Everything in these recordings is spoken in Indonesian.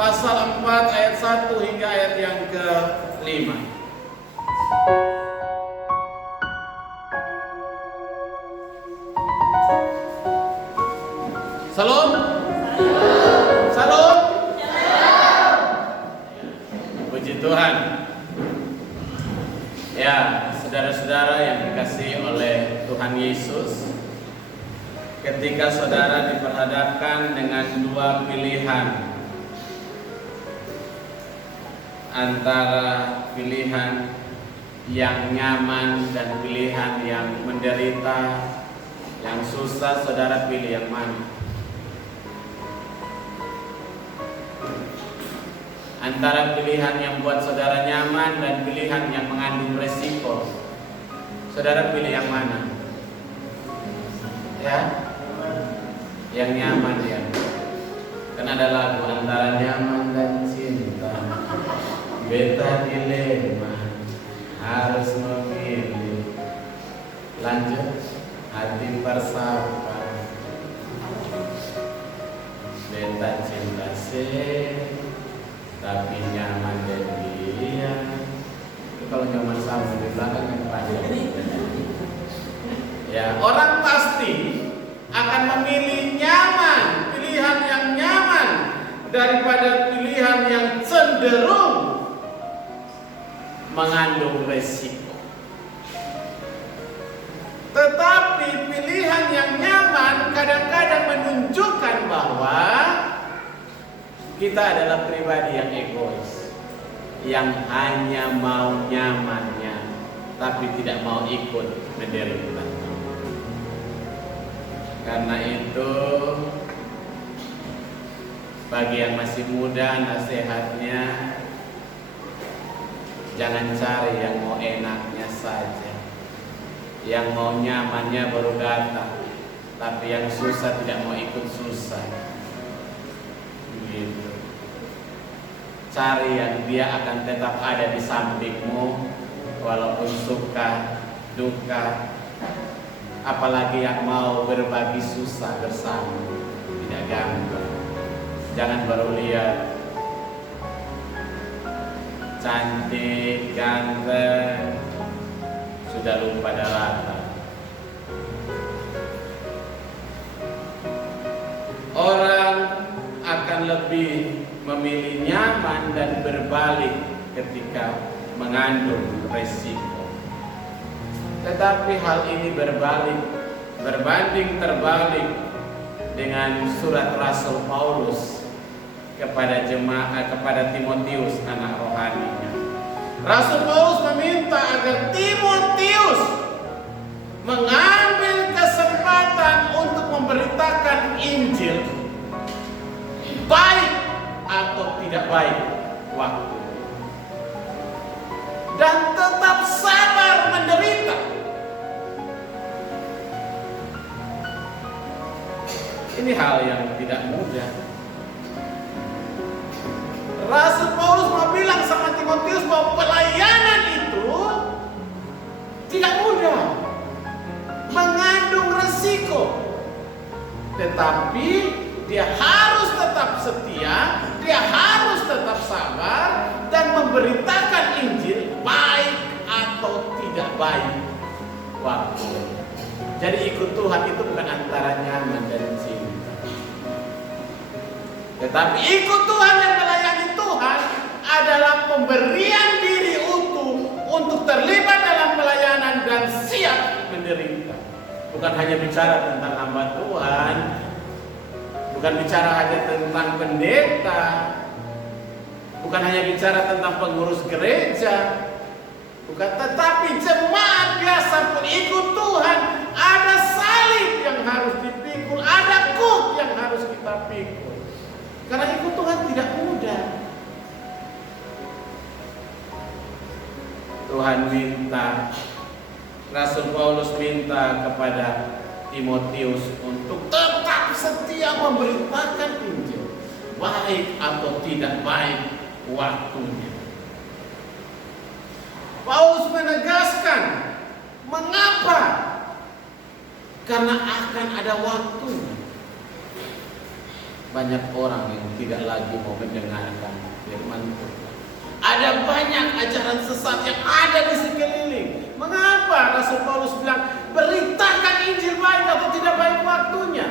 pasal 4 ayat 1 hingga ayat yang ke-5. Salam. Salam. Puji Tuhan. Ya, saudara-saudara yang dikasihi oleh Tuhan Yesus, ketika saudara diperhadapkan dengan dua pilihan, antara pilihan yang nyaman dan pilihan yang menderita, yang susah, saudara pilih yang mana? Antara pilihan yang buat saudara nyaman dan pilihan yang mengandung resiko, saudara pilih yang mana? Ya, yang nyaman ya. Kan ada lagu antara nyaman dan cinta, beta dilema, harus memilih. Lanjut, hati bersapa, beta cinta sih, tapi nyaman dan dia. Kalau nyaman sama di belakang yang panjang. Ya, orang pasti akan memilih nyaman, pilihan yang nyaman daripada pilihan yang cenderung mengandung resiko. Tetapi pilihan yang nyaman kadang-kadang menunjukkan bahwa kita adalah pribadi yang egois, yang hanya mau nyamannya, tapi tidak mau ikut menderita. Karena itu, bagi yang masih muda, nasihatnya jangan cari yang mau enaknya saja, yang mau nyamannya baru datang, tapi yang susah tidak mau ikut susah. Gitu. Cari yang dia akan tetap ada di sampingmu walaupun suka duka, apalagi yang mau berbagi susah bersama. Tidak gampang. Jangan baru lihat cantik, ganteng, sudah lupa daratan. Orang akan lebih memilih nyaman dan berbalik ketika mengandung resiko. Tetapi hal ini berbanding terbalik dengan surat Rasul Paulus kepada jemaat, kepada Timotius anak rohaninya. Rasul Paulus meminta agar Timotius mengambil kesempatan untuk memberitakan Injil, baik atau tidak baik waktu, dan tetap sabar menderita. Ini hal yang tidak mudah. Rasul Paulus mau bilang sama Timotius bahwa pelayanan itu tidak mudah, mengandung resiko, tetapi dia harus tetap setia, dia harus tetap sabar dan memberitakan Injil baik atau tidak baik waktu. Jadi ikut Tuhan itu bukan antara nyaman dan cinta, tetapi ikut Tuhan dan melayani Tuhan adalah pemberian diri utuh untuk terlibat dalam pelayanan dan siap menderita. Bukan hanya bicara tentang hamba Tuhan, bukan bicara hanya tentang pendeta, bukan hanya bicara tentang pengurus gereja, bukan, tetapi jemaat biasa pun ikut Tuhan. Ada salib yang harus dipikul, ada kuk yang harus kita pikul. Karena ikut Tuhan tidak mudah. Tuhan minta, Rasul Paulus minta kepada Timotius untuk tetap setia memberitakan Injil, baik atau tidak baik waktunya. Paulus menegaskan, mengapa? Karena akan ada waktunya. banyak orang yang tidak lagi mau mendengarkan firman Tuhan. Ada banyak ajaran sesat yang ada di sekeliling. Mengapa Rasul Paulus bilang beritakan Injil baik atau tidak baik waktunya?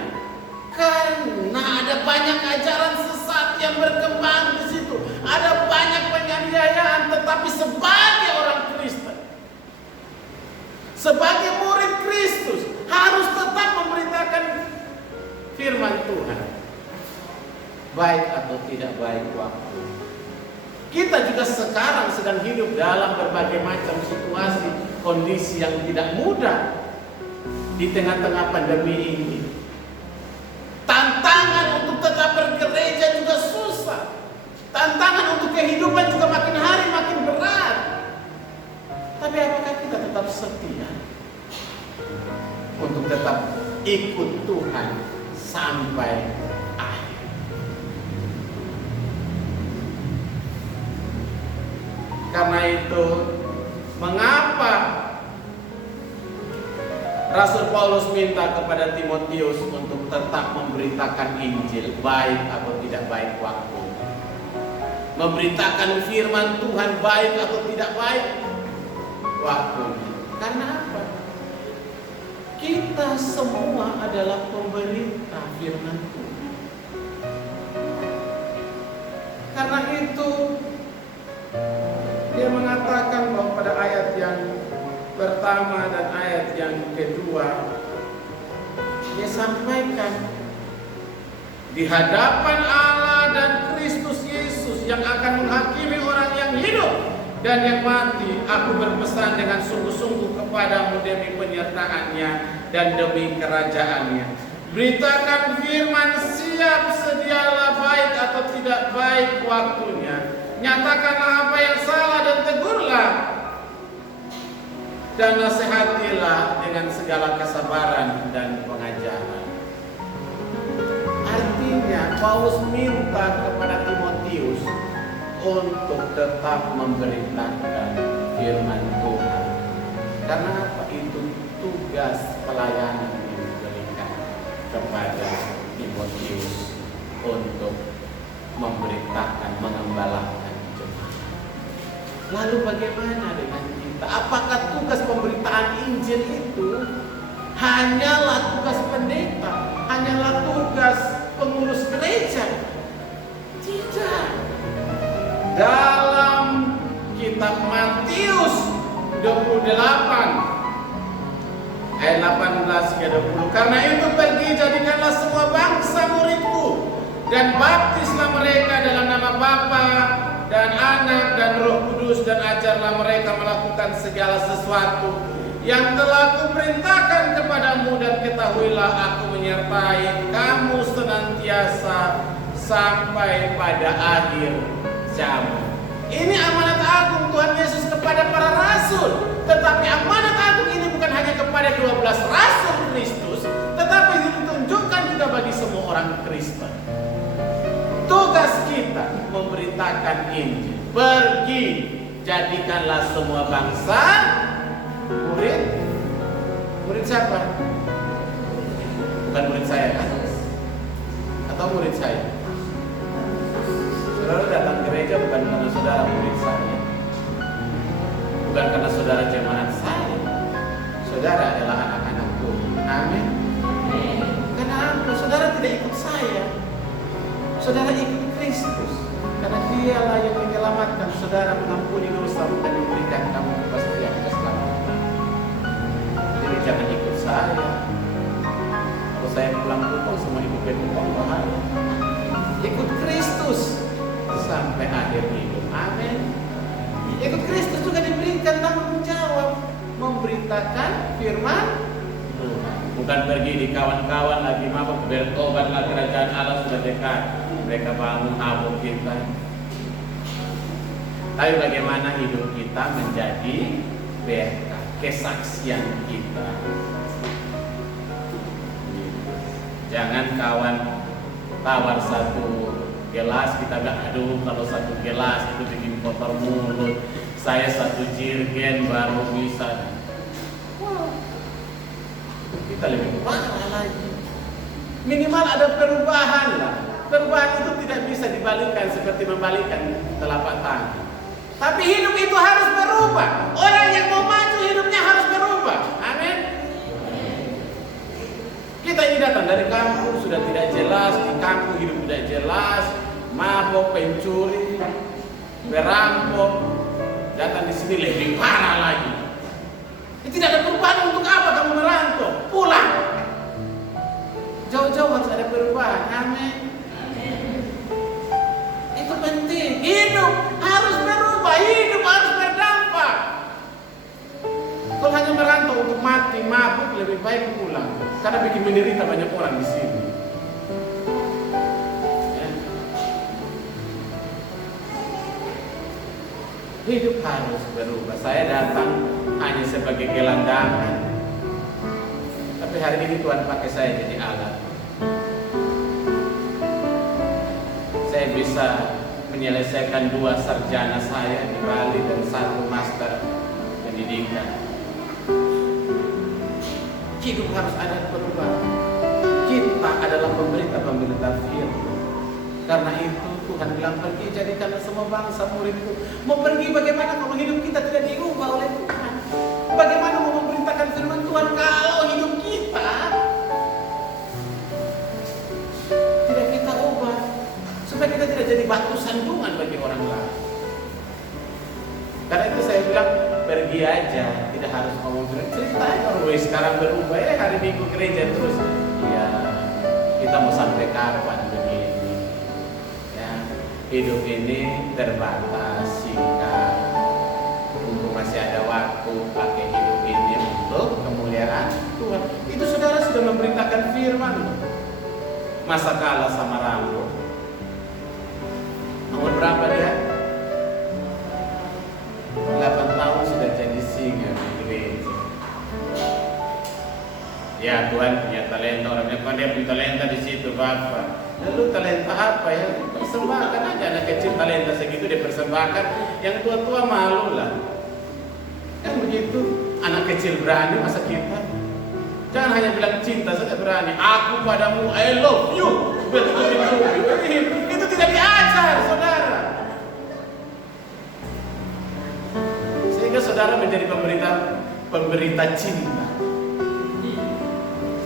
Karena ada banyak ajaran sesat yang berkembang di situ. Ada banyak penganiayaan, tetapi sebagai orang Kristen, sebagai murid Kristus, harus tetap memberitakan firman Tuhan. Baik atau tidak baik waktu. Kita juga sekarang sedang hidup dalam berbagai macam situasi, kondisi yang tidak mudah di tengah-tengah pandemi ini. Tantangan untuk tetap bergereja juga susah. Tantangan untuk kehidupan juga makin hari makin berat. Tapi apakah kita tetap setia untuk tetap ikut Tuhan sampai akhir? Karena itu, mengapa Rasul Paulus minta kepada Timotius untuk tetap memberitakan Injil, baik atau tidak baik waktu. Memberitakan firman Tuhan baik atau tidak baik waktunya. Karena apa? Kita semua adalah pemberita firman Tuhan. Karena itu dia mengatakan bahwa pada ayat yang pertama dan ayat yang kedua, dia sampaikan di hadapan Allah dan Kristus Yesus yang akan menghakimi orang yang hidup dan yang mati, aku berpesan dengan sungguh-sungguh kepadamu demi penyertaannya dan demi kerajaannya. Beritakan firman, siap sedialah baik atau tidak baik waktunya. Nyatakanlah apa yang salah dan tegurlah, dan nasihatilah dengan segala kesabaran dan pengajaran. Artinya Paulus minta kepada Timotius untuk tetap memberitakan firman Tuhan. Karena apa? Itu tugas pelayanan yang diberikan kepada Timotius untuk memberitakan, mengembalakan jemaat. Lalu bagaimana dengan kita? Apakah tugas pemberitaan Injil itu hanyalah tugas pendeta, hanyalah tugas pengurus gereja? Tidak. Dalam kitab Matius 28 ayat 18-20, karena itu pergi jadikanlah semua bangsa muridku dan baptislah mereka dalam nama Bapa dan Anak dan Roh Kudus, dan ajarlah mereka melakukan segala sesuatu yang telah kuperintahkan kepadamu, dan ketahuilah aku menyertai kamu senantiasa sampai pada akhir zaman. Ini amanat agung Tuhan Yesus kepada para rasul. Tetapi amanat agung ini bukan hanya kepada 12 rasul Kristus, tetapi ditunjukkan juga bagi semua orang Kristen. Tugas kita memberitakan Injil. Pergi, jadikanlah semua bangsa murid. Murid siapa? Bukan murid saya kan? Atau murid saya? Saudara datang ke gereja bukan karena saudara murid saya, bukan karena saudara jemaat saya. Saudara adalah anak-anakku. Amin. Karena apa? Saudara tidak ikut saya. Saudara ikut Kristus. Karena Dialah yang menyelamatkan saudara, mengampuni dosa dan memberikan kamu kepastian keselamatan. Jadi jangan ikut saya. Kalau saya pulang kupon, semua ikut kupon bahaya. Ikut Kristus sampai akhir hidup. Amin. Ikut Kristus juga diberikan tanggung jawab memberitakan firman Tuhan. Bukan pergi di kawan-kawan lagi mabuk, bertobatlah kerajaan Allah sudah dekat. Mereka bangun mabuk kita. Tapi bagaimana hidup kita menjadi berkat, kesaksian kita. Jangan kawan tawar satu gelas, kita gak aduh kalau satu gelas itu bikin kotor mulut. Saya satu jirgen baru bisa. Wow. Kita lebih parah lagi. Minimal ada perubahan lah. Perubahan itu tidak bisa dibalikkan seperti membalikkan telapak tangan. Tapi hidup itu harus berubah. Orang yang mau maju hidupnya harus berubah. Amin. Kita ini datang dari kampung sudah tidak jelas, di kampung hidup tidak jelas, mabok, pencuri, berampok. Datang di sini lebih parah lagi. Tidak ada perubahan. Untuk apa kamu merantau? Pulang. Jauh-jauh harus ada perubahan. Amin. Itu penting. Hidup harus berubah. Hidup harus berdampak. Kalau hanya merantau untuk mati, mabuk, lebih baik pulang. Karena bikin menderita banyak orang di sini. Ya. Hidup harus berubah. Saya datang hanya sebagai gelandangan. Tapi hari ini Tuhan pakai saya jadi alat. Saya bisa menyelesaikan 2 sarjana saya di Bali dan 1 master pendidikan. Hidup harus ada perubahan. Kita adalah pemberita firman. Karena itu Tuhan bilang pergi jadikanlah semua bangsa muridku. Mau pergi bagaimana kalau hidup kita tidak diubah oleh Tuhan? Bagaimana mau memberitakan firman Tuhan kalau hidup kita tidak kita ubah? Supaya kita tidak jadi batu sandungan bagi orang lain. Karena itu saya bilang pergi aja, tidak harus ngomong cerita aja. Sekarang berubah ya, hari Minggu gereja terus. Ya, kita mau sampai kapan begini? Ya, hidup ini terbatas, singkat. Untuk masih ada waktu pakai hidup ini untuk kemuliaan Tuhan. Itu saudara sudah memberitakan firman. Masa kalah sama Rambo. Nomor berapa dia? 8 tahun sudah jadi singa di gereja. Ya Tuhan punya talenta, orangnya kan dia punya talenta di situ Bapak. Lalu talenta apa ya? Persembahkan aja, anak kecil talenta segitu dia persembahkan. Yang tua-tua malu lah. Kan begitu, anak kecil berani masa kita. Jangan hanya bilang cinta saja berani. Aku padamu, I love you. Itu tidak diajar, saudara. Sehingga saudara menjadi pemberita cinta.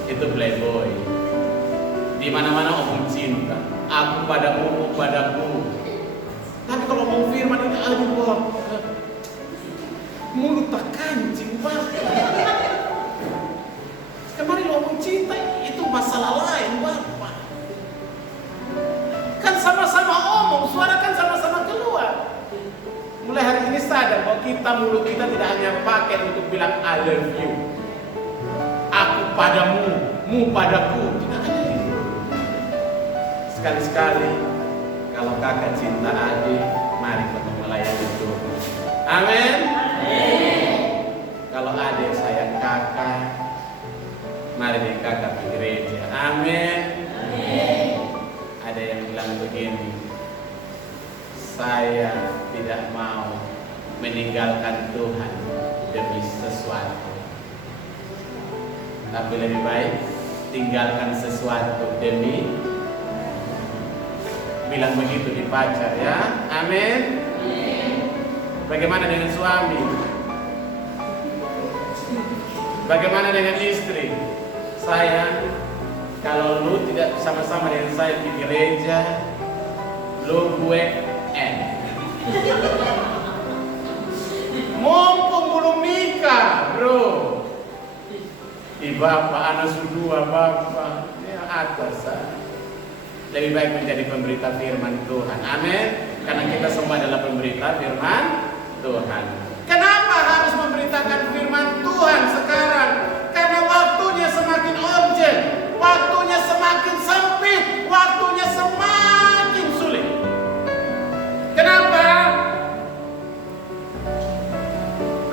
Itu playboy. Di mana-mana omong cinta. Aku padamu, padaku. Tapi kalau ngomong firman ini, aduh Bob, mulut tak kancing Bapak. Kemarin ngomong cinta itu masalah lain Bapak. Kan sama-sama omong, suara kan sama-sama keluar. Mulai hari ini sadar bahwa mulut kita tidak hanya pakai untuk bilang I love you. Aku padamu, mu padaku. Tidak hanya itu. Sekali-sekali kalau kakak cinta adik, mari kita melayani Tuhan. Amin. Kalau adik sayang kakak, mari deh kakak ke gereja. Amin. Ada yang bilang begini, saya tidak mau meninggalkan Tuhan demi sesuatu, tapi lebih baik tinggalkan sesuatu demi. Bilang begitu di pacar ya. Amin. Bagaimana dengan suami? Bagaimana dengan istri? Sayang, kalau lu tidak bersama-sama dengan saya di gereja, lu gue mumpung belum nikah, bro. Bapak, anak sudua Bapak, ya atas. Lebih baik menjadi pemberita firman Tuhan. Amin. Karena kita semua adalah pemberita firman Tuhan. Kenapa harus memberitakan firman Tuhan sekarang? Karena waktunya semakin urgent, waktunya semakin sempit, waktunya semakin sulit. Kenapa?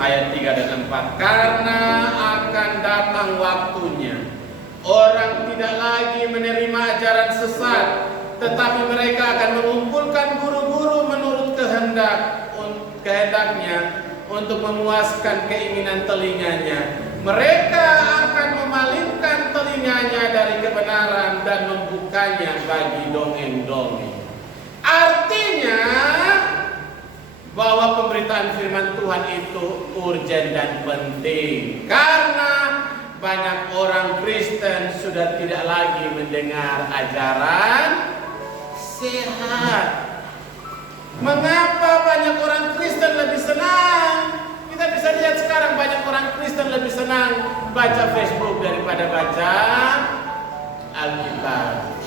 Ayat 3 dan 4. Karena akan datang waktunya, orang tidak lagi menerima ajaran sesat, tetapi mereka akan mengumpulkan guru-guru menurut kehendaknya untuk memuaskan keinginan telinganya. Mereka akan memalingkan telinganya dari kebenaran dan membukanya bagi dongeng-dongeng. Artinya bahwa pemberitaan firman Tuhan itu urgen dan penting, karena banyak orang Kristen sudah tidak lagi mendengar ajaran sehat. Mengapa banyak orang Kristen lebih senang? Kita bisa lihat sekarang banyak orang Kristen lebih senang baca Facebook daripada baca Alkitab.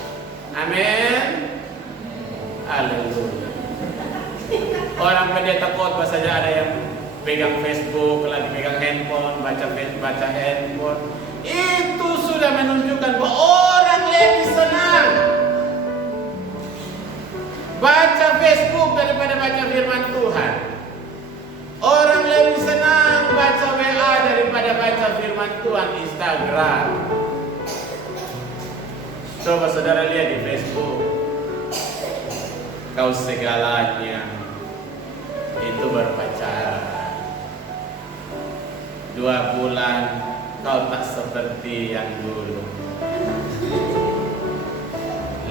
Amin. Haleluya. Orang pendeta khotbah saja ada yang pegang Facebook, lagi pegang handphone, baca handphone. Itu sudah menunjukkan bahwa orang lebih senang baca Facebook daripada baca firman Tuhan. Orang lebih senang baca WA daripada baca firman Tuhan, Instagram. Coba saudara lihat di Facebook. Kau segalanya itu berpacaran. 2 bulan kau tak seperti yang dulu.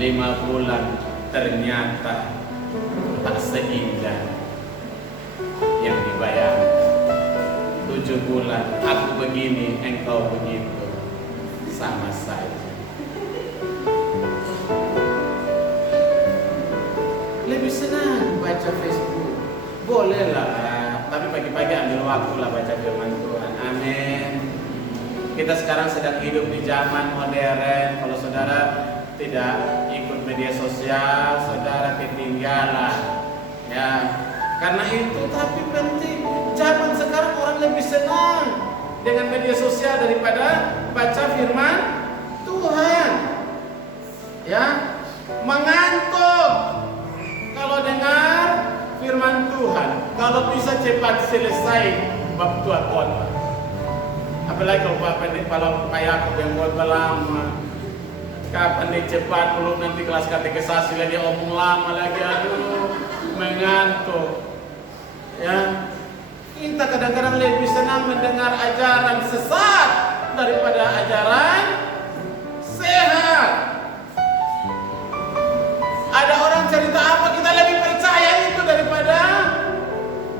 5 bulan ternyata tak seindah yang dibayangkan. 7 bulan aku begini, engkau begitu, sama saja. Lebih senang baca Facebook, bolehlah, tapi pagi-pagi ambil waktu lah baca firman Tuhan. Amin. Kita sekarang sedang hidup di zaman modern. Kalau saudara tidak ikut media sosial, saudara ketinggalan. Ya, karena itu tapi penting. Zaman sekarang orang lebih senang dengan media sosial daripada baca firman Tuhan. Ya, mengantuk kalau dengar firman Tuhan. Kalau bisa cepat selesai bab tua khotbah. Apalagi kalau kayak aku yang khotbah lama. Kapan nih cepat, belum nanti kelas katekisasi lagi omong lama lagi, aduh mengantuk. Ya, kita kadang-kadang lebih senang mendengar ajaran sesat daripada ajaran sehat. Ada orang cerita apa, kita lebih percaya itu daripada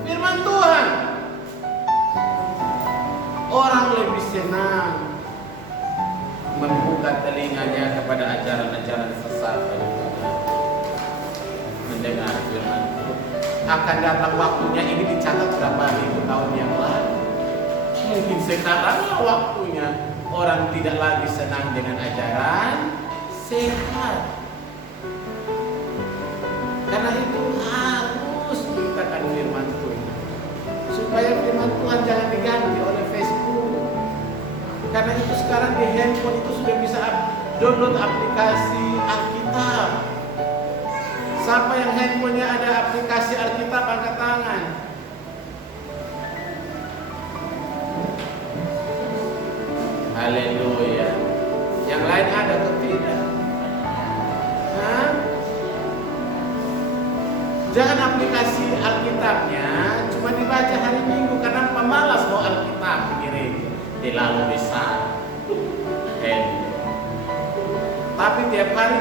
firman Tuhan. Orang lebih senang membuka telinganya kepada ajaran-ajaran sesat daripada mendengar firman Tuhan. Akan datang waktunya, ini dicatat berapa ribu tahun yang lalu. Mungkin sekarang waktunya orang tidak lagi senang dengan ajaran sehat. Karena itu harus kita firman Tuhan, supaya firman Tuhan jangan diganti oleh Facebook. Karena itu sekarang di handphone itu sudah bisa download aplikasi Alkitab. Siapa yang handphonenya ada aplikasi Alkitab, angkat tangan. Haleluya. Yang lain ada atau tidak? Hah? Jangan aplikasi Alkitabnya cuma dibaca hari Minggu, karena pemalas bawa Alkitab di gereja. Terlalu besar. Tapi tiap hari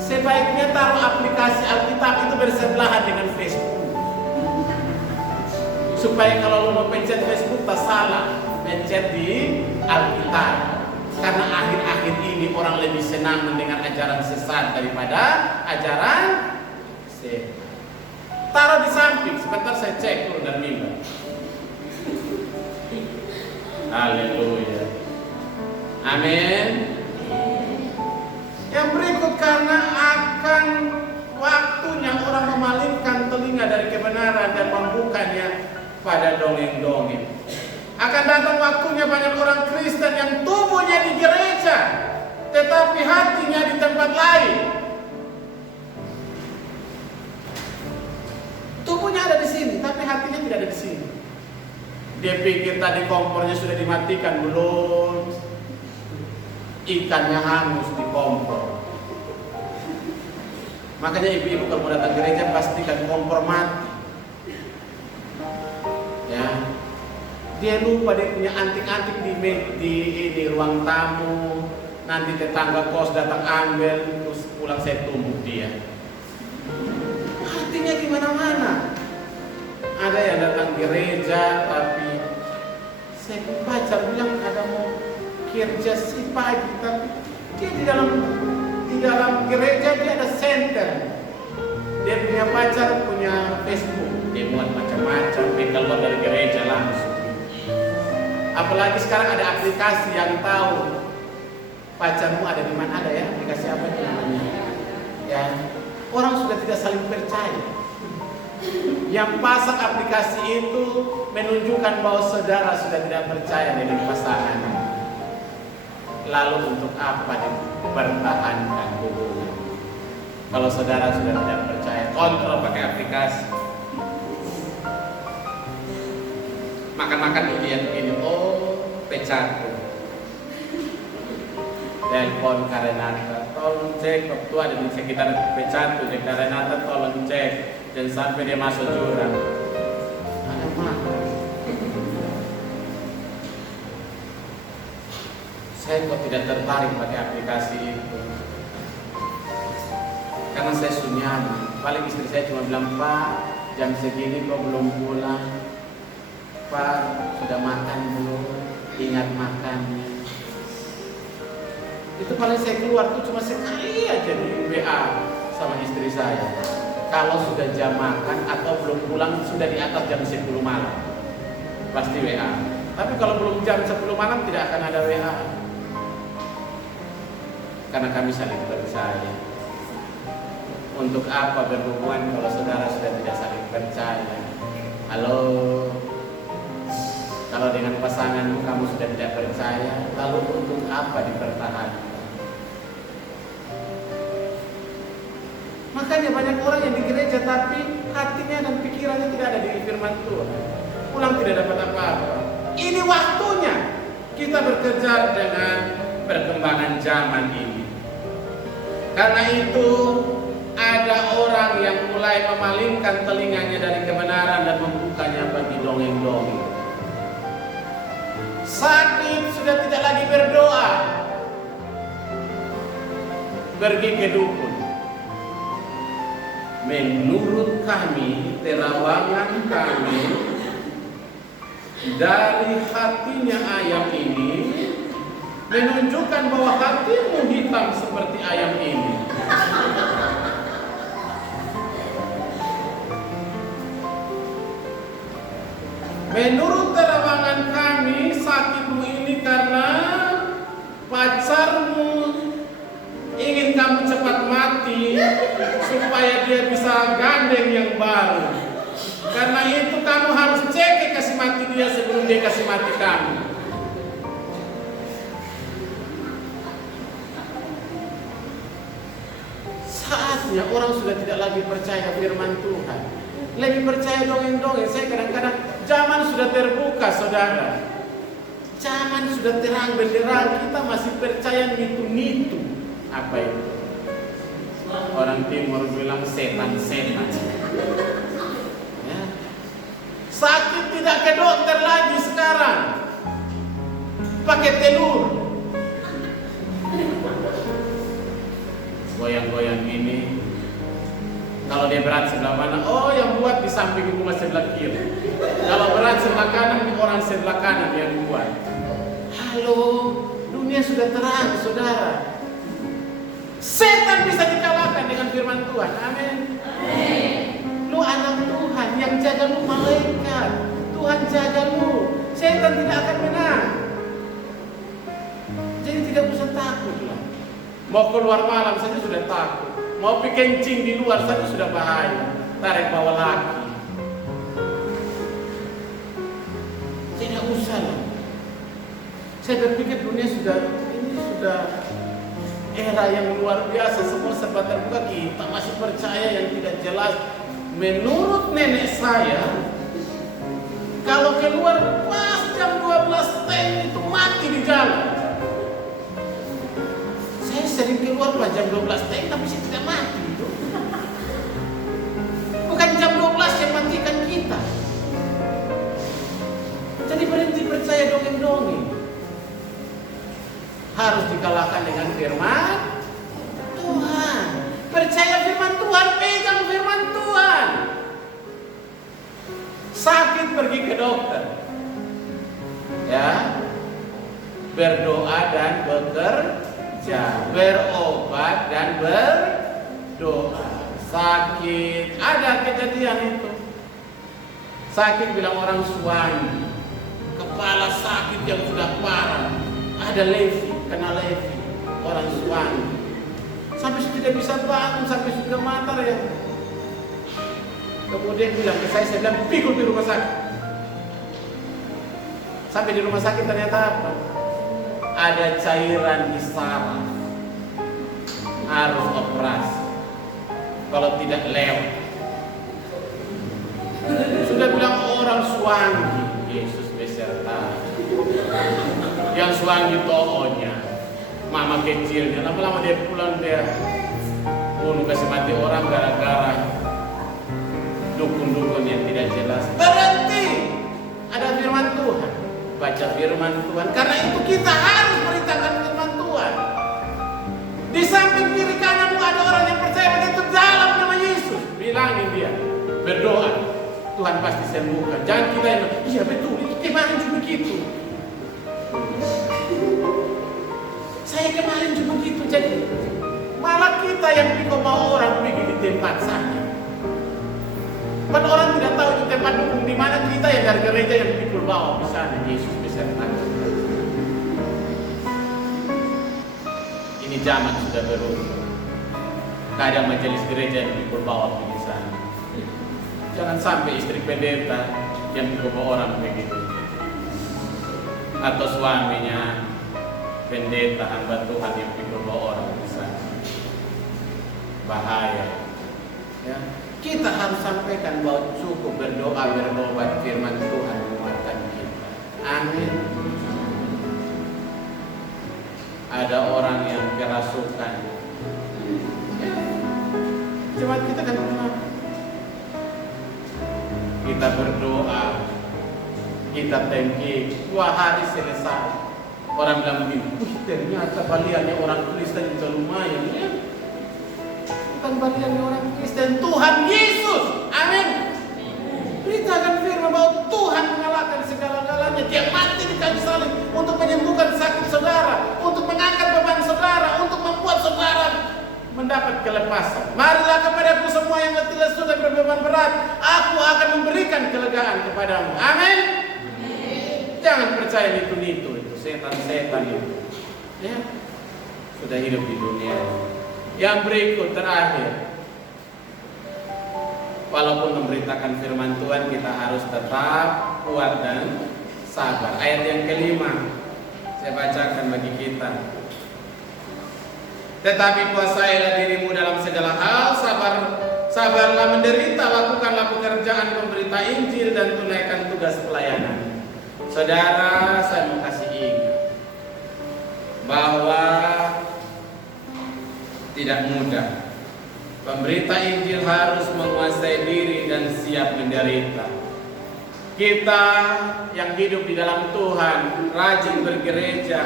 sebaiknya taruh aplikasi Alkitab itu bersebelahan dengan Facebook, supaya kalau lo mau pencet Facebook tak salah, pencet di Alkitab. Karena akhir-akhir ini orang lebih senang mendengar ajaran sesat daripada ajaran sehat. Taruh di samping, sebentar saya cek dulu dan mimbar. Haleluya. Amin. Yang berikut, karena akan waktunya orang memalingkan telinga dari kebenaran dan membukanya pada dongeng-dongeng. Akan datang waktunya banyak orang Kristen yang tubuhnya di gereja, tetapi hatinya di tempat lain. Tubuhnya ada di sini, tapi hatinya tidak ada di sini. Dia pikir tadi kompornya sudah dimatikan, belum. Ikannya hangus di kompor. Makanya ibu-ibu kalau mau datang gereja pastikan kompor mati. Ya. Dia lupa dia punya anting-anting di ruang tamu. Nanti tetangga kos datang ambil, terus pulang saya tumbuk dia. Artinya di mana-mana. Ada yang datang gereja, tapi saya baca bilang ada mau kerja si pagi, tapi dia di dalam gereja dia ada center. Dia punya pacar, punya Facebook, dia buat macam-macam, dia keluar dari gereja langsung. Apalagi sekarang ada aplikasi yang tahu pacarmu ada di mana, ada ya aplikasi apa itu namanya? Ya, orang sudah tidak saling percaya. Yang pasang aplikasi itu menunjukkan bahwa saudara sudah tidak percaya dengan pasangan. Lalu untuk apa dipertahankan hubungan? Kalau saudara sudah tidak percaya, kontrol pakai aplikasi. Makan-makan ini, oh pecat. Telepon Karenata, tolong cek waktu ada di sekitar pecat tuh, Karenata tolong cek, jangan sampai dia masuk jurang. Ada makan. Saya kok tidak tertarik pakai aplikasi itu, karena saya sunyaman. Paling istri saya cuma bilang, Pak, jam segini kok belum pulang. Pak, sudah makan belum? Ingat makannya. Itu paling saya keluar tuh cuma sekali aja di WA sama istri saya. Kalau sudah jam makan atau belum pulang, sudah di atas jam 10 malam, pasti WA. Tapi kalau belum jam 10 malam tidak akan ada WA. Karena kami saling percaya. Untuk apa berhubungan kalau saudara sudah tidak saling percaya? Halo, kalau dengan pasanganmu kamu sudah tidak percaya, lalu untuk apa dipertahankan? Makanya banyak orang yang di gereja tapi hatinya dan pikirannya tidak ada di firman Tuhan. Pulang tidak dapat apa-apa. Ini waktunya kita bekerja dengan perkembangan zaman ini. Karena itu ada orang yang mulai memalingkan telinganya dari kebenaran dan membukanya bagi dongeng-dongeng. Sakit sudah tidak lagi berdoa, pergi ke dukun. Menurut kami, terawangan kami, dari hatinya ayam ini menunjukkan bahwa hatimu hitam seperti ayam ini. Menurut terawangan kami, sakitmu ini karena pacarmu ingin kamu cepat mati supaya dia bisa gandeng yang baru. Karena itu kamu harus cek kasih mati dia sebelum dia kasih mati kamu. Saatnya orang sudah tidak lagi percaya firman Tuhan, lebih percaya dongeng-dongeng. Saya kadang-kadang, zaman sudah terbuka saudara, zaman sudah terang benderang, kita masih percaya nitu-nitu. Apa itu? Orang timur bilang setan-setan. Ya. Sakit tidak ke dokter lagi sekarang, pakai telur. Goyang-goyang ini. Kalau dia berat sebelah mana? Oh, yang buat di samping rumah sebelah kiri. Kalau berat sebelah kanan, orang sebelah kanan yang buat. Halo, dunia sudah terang, saudara. Setan bisa dikalahkan dengan firman Tuhan. Amin. Lu anak Tuhan, yang jaga lu malaikat. Tuhan jaga lu. Setan tidak akan menang. Jadi tidak usah takut lah. Mau keluar malam saja sudah takut. Mau pergi kencing di luar saja sudah bahaya. Tarik bawa laki. Tidak usah lah. Saya berpikir dunia sudah era yang luar biasa, semua serba terbuka. Kita masih percaya yang tidak jelas. Menurut nenek saya, kalau keluar pas jam 12 itu mati di jalan. Saya sering keluar pas jam 12 tapi saya tidak mati itu. Bukan jam 12 yang matikan kita. Jadi berhenti dongeng. Harus dikalahkan dengan firman Tuhan. Percaya firman Tuhan, pegang firman Tuhan. Sakit pergi ke dokter. Ya. Berdoa dan bekerja, berobat dan berdoa. Sakit, ada kejadian itu. Sakit bilang orang suami, kepala sakit yang sudah parah. Ada Levi, kena Levi, orang suami. Sampai tidak bisa bangun, sampai sudah matar ya. Kemudian bilang ke saya bilang pikul di rumah sakit. Sampai di rumah sakit ternyata apa? Ada cairan di saraf, harus operasi. Kalau tidak lewat. Sudah bilang orang suami, Yesus beserta. Yang suami tokonya, mama kecilnya, lama-lama dia pulang dia bunuh kasih mati orang gara-gara dukun-dukun yang tidak jelas. Berhenti. Ada firman Tuhan. Baca firman Tuhan. Karena itu kita harus beritakan firman Tuhan. Di samping kiri kananmu ada orang yang percaya begitu dalam nama Yesus. Bilangin dia, berdoa, Tuhan pasti sembuhkan. Jangan kita yang, iya betul, itu kemarin juga begitu. Saya kemarin juga begitu. Jadi malah kita yang mau orang pergi di tempat sana. Kan orang tidak tahu itu tempat dukung di mana, kita yang dari gereja yang pikul bawa di sana. Yesus beserta. Ini zaman sudah berubah. Kadang majelis gereja yang pikul bawa di sana. Jangan sampai istri pendeta yang pikul bawa orang begitu. Atau suaminya pendeta hamba Tuhan yang pikul bawa orang di sana. Bahaya. Ya. Kita harus sampaikan bahwa cukup berdoa, berobat, firman Tuhan menguatkan kita. Amin. Ada orang yang kerasukan. Ya. Cuma kita kan kenal. Kita berdoa, kita thank 2 hari selesai. Orang bilang begini, ternyata baliannya orang Kristen juga lumayan. Ya. Bukan baliannya orang Kristen, Tuhan Yesus. Amin. Beritakan firman bahwa Tuhan mengalahkan segala-galanya. Dia mati di kayu salib untuk menyembuhkan sakit saudara, untuk mengangkat beban saudara, untuk membuat saudara mendapat kelepasan. Marilah kepadaku semua yang letih lesu dan berbeban berat, aku akan memberikan kelegaan kepadamu. Amin. Jangan percaya itu setan-setan itu. Ya. Sudah hidup di dunia. Yang berikut terakhir, walaupun memberitakan firman Tuhan, kita harus tetap kuat dan sabar. Ayat yang kelima saya bacakan bagi kita. Tetapi kuasailah dirimu dalam segala hal, sabarlah menderita, lakukanlah pekerjaan pemberita Injil dan tunaikan tugas pelayanan. Saudara, saya mau kasih ingat bahwa tidak mudah. Pemberita Injil harus menguasai diri dan siap menderita. Kita yang hidup di dalam Tuhan, rajin bergereja,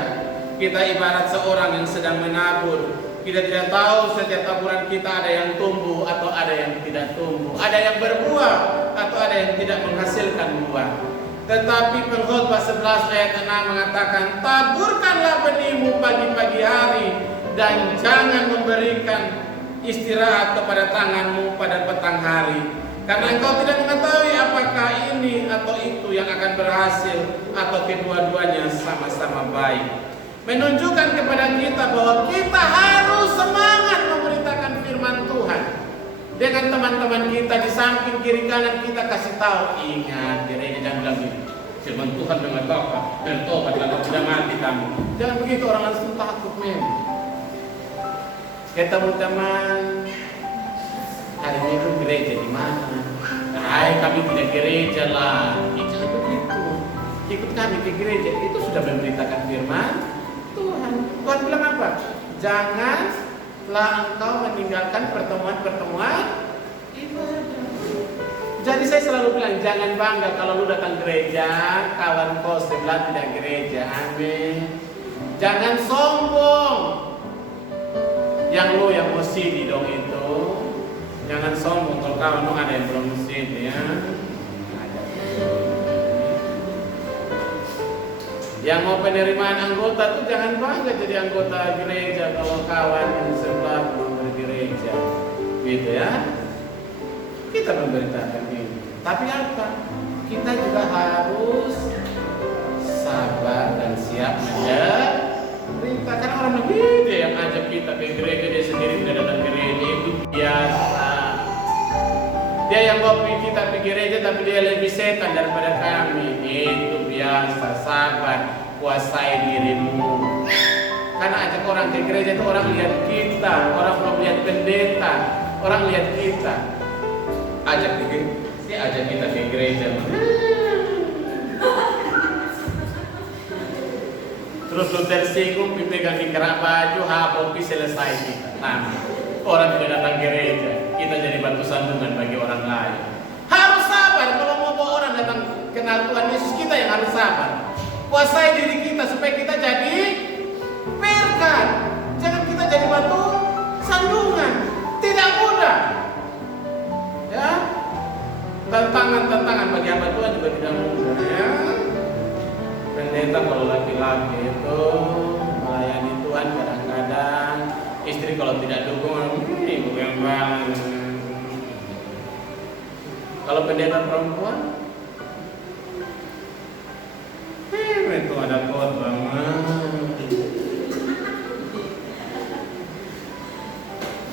kita ibarat seorang yang sedang menabur. Kita tidak tahu setiap taburan kita ada yang tumbuh atau ada yang tidak tumbuh, ada yang berbuah atau ada yang tidak menghasilkan buah. Tetapi Pengkhotbah 11 ayat 6 mengatakan, taburkanlah benihmu pagi-pagi hari dan jangan memberikan istirahat kepada tanganmu pada petang hari, karena engkau tidak mengetahui apakah ini atau itu yang akan berhasil atau kedua-duanya sama-sama baik. Menunjukkan kepada kita bahwa kita harus semangat memberitakan firman Tuhan. Dengan teman-teman kita di samping kiri kanan kita kasih tahu, ingat gereja jangan bilang gini, firman Tuhan mengatakan bertobat kalau tidak mati kamu. Jangan begitu, orang langsung takut memang. Ketemu teman, hari Minggu gereja di mana? Kami tidak gereja lah. Jangan begitu. Ikut kami ke gereja, itu sudah memberitakan firman Tuhan. Tuhan bilang apa? Janganlah engkau meninggalkan pertemuan-pertemuan ibadah. Jadi saya selalu bilang, jangan bangga kalau lu datang gereja, kawan kau sebelah tidak gereja. Amin. Jangan sombong. Yang lu yang mesti dong itu. Jangan sombong kalau kawan lu ada yang belum mesti ya. Yang mau penerimaan anggota tuh jangan bangga jadi anggota gereja kalau kawan yang sebelah belum bergereja. Gitu ya. Kita memberitakan ini. Tapi apa? Kita juga harus sabar dan siap menderita. Karena orang berbeda yang ajak kita ke gereja, dia sendiri tidak datang ke gereja, itu biasa. Dia yang bawa kita ke gereja tapi dia lebih setan daripada kami, itu biasa. Sabar, kuasai dirimu. Karena ajak orang ke gereja itu orang lihat kita, orang belum lihat pendeta, orang lihat kita. Ajak kita ke gereja. Terus lu tersinggung, pegang di kerak baju, habis selesai kita. Nah, orang tidak datang gereja, kita jadi batu sandungan bagi orang lain. Harus sabar kalau mau bawa orang datang kenal Tuhan Yesus, kita yang harus sabar. Kuasai diri kita supaya kita jadi berkat. Jangan kita jadi batu sandungan. Tidak mudah. Ya, tantangan bagi hamba Tuhan juga tidak mudah ya. Pendeta kalau laki-laki itu melayani Tuhan kadang-kadang istri kalau tidak dukung, ibu yang banget. Kalau pendeta perempuan, itu ada khotbah.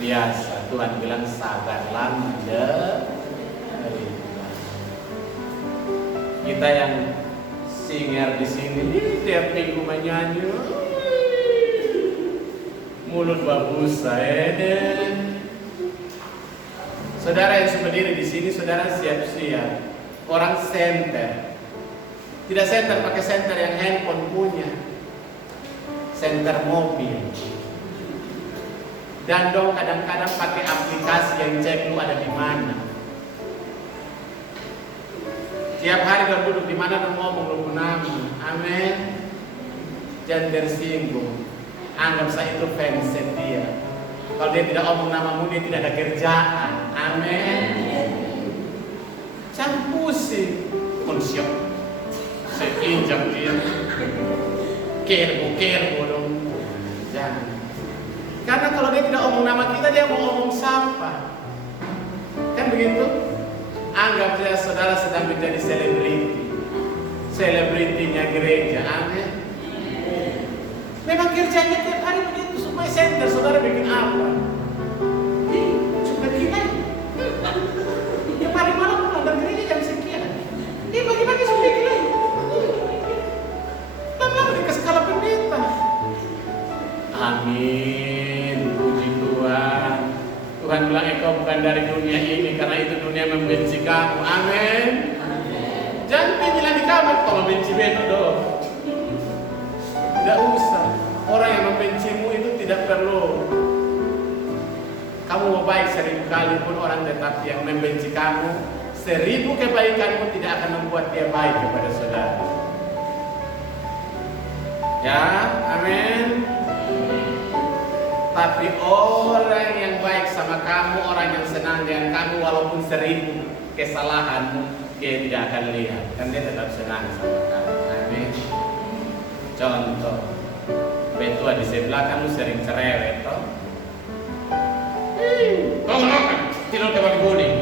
Biasa Tuhan bilang sabarlah menderita. Kita yang singer di sini tiap minggu menyanyi, mulut babusa. Saudara yang berdiri di sini, saudara siap-siap. Orang senter, tidak senter pakai senter yang handphone punya, senter mobil. Dan dong kadang-kadang pakai aplikasi yang cek lu ada di mana. Tiap hari dong duduk di mana dong ngomong lu nama. Amin. Jangan tersinggung. Anggap saya itu fans dia. Kalau dia tidak omong namamu, dia tidak ada kerjaan. Amin. Jangan pusing. Konsyok. Saya injak dia. Kerbo dong. Jangan. Karena kalau dia tidak omong nama kita, dia mau omong siapa? Kan begitu? Anggap saja saudara sedang menjadi selebriti. Selebritinya gereja. Amin. Memang kerjanya tiap hari begitu supaya center. Saudara bikin apa? Cuma kita. Ya mari malam pulang dari gereja jam sekian. Dia bagi-bagi supaya kita. Lama-lama dikasih skala pendeta. Amin. Puji Tuhan. Tuhan bilang engkau bukan dari dunia ini, karena itu dunia membenci kamu. Amin. Jangan bilang di kamar kalau benci beto dong. Tidak usah. Orang yang membencimu itu tidak perlu. Kamu mau baik 1000 kali pun orang tetap yang membenci kamu, 1000 kebaikanmu tidak akan membuat dia baik kepada saudara. Ya, amin. Tapi orang yang baik sama kamu, orang yang senang dengan kamu walaupun 1000 kesalahanmu, dia tidak akan lihat, kan dia tetap senang sama kamu. Amin. Contoh, betua di sebelah kan lu sering cerewet toh. Kau makan, tidur ke bagi kuning.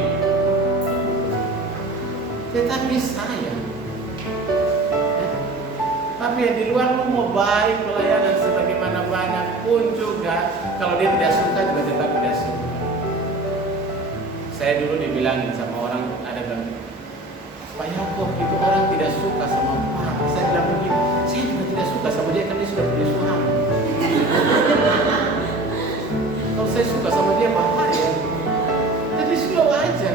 Tetapi saya, tapi yang di luar lu mau baik pelayanan sebagaimana banyak pun juga, kalau dia tidak suka juga tetap tidak suka. Saya dulu dibilangin sama orang, ada bilang, Pak Yakob itu orang tidak suka sama Pak. Saya bilang begini, saya juga tidak suka sama dia karena dia sudah punya suami. Kalau saya suka sama dia bahaya. Jadi slow aja.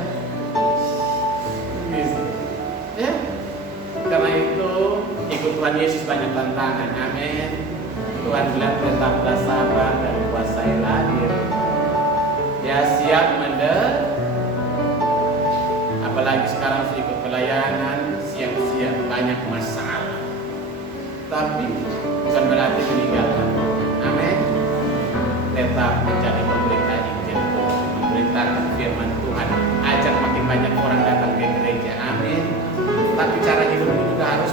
Gitu. Ya. Karena itu ikut Tuhan Yesus banyak tantangan. Amin. Tuhan bilang tetaplah sabar dan kuasailah diri. Ya siap menderita. apalagi sekarang ikut pelayanan siang-siang banyak masalah. Tapi bukan berarti meninggalkan. Amin. Tetap menjadi pemberita Injil Tuhan, memberitakan firman Tuhan, ajak makin banyak orang datang ke gereja. Amin. Tapi cara hidupmu juga harus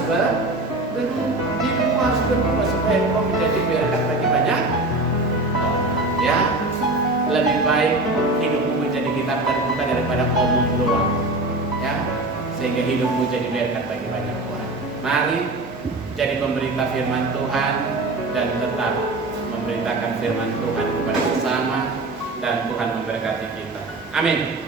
hidupmu harus berubah supaya engkau menjadi berkat bagi banyak. Ya, lebih baik hidupmu menjadi kitab terbuka daripada omong doang. Ya, sehingga hidupmu jadi berkat bagi banyak orang. Mari jadi pemberita firman Tuhan dan tetap memberitakan firman Tuhan kepada sesama, dan Tuhan memberkati kita. Amin.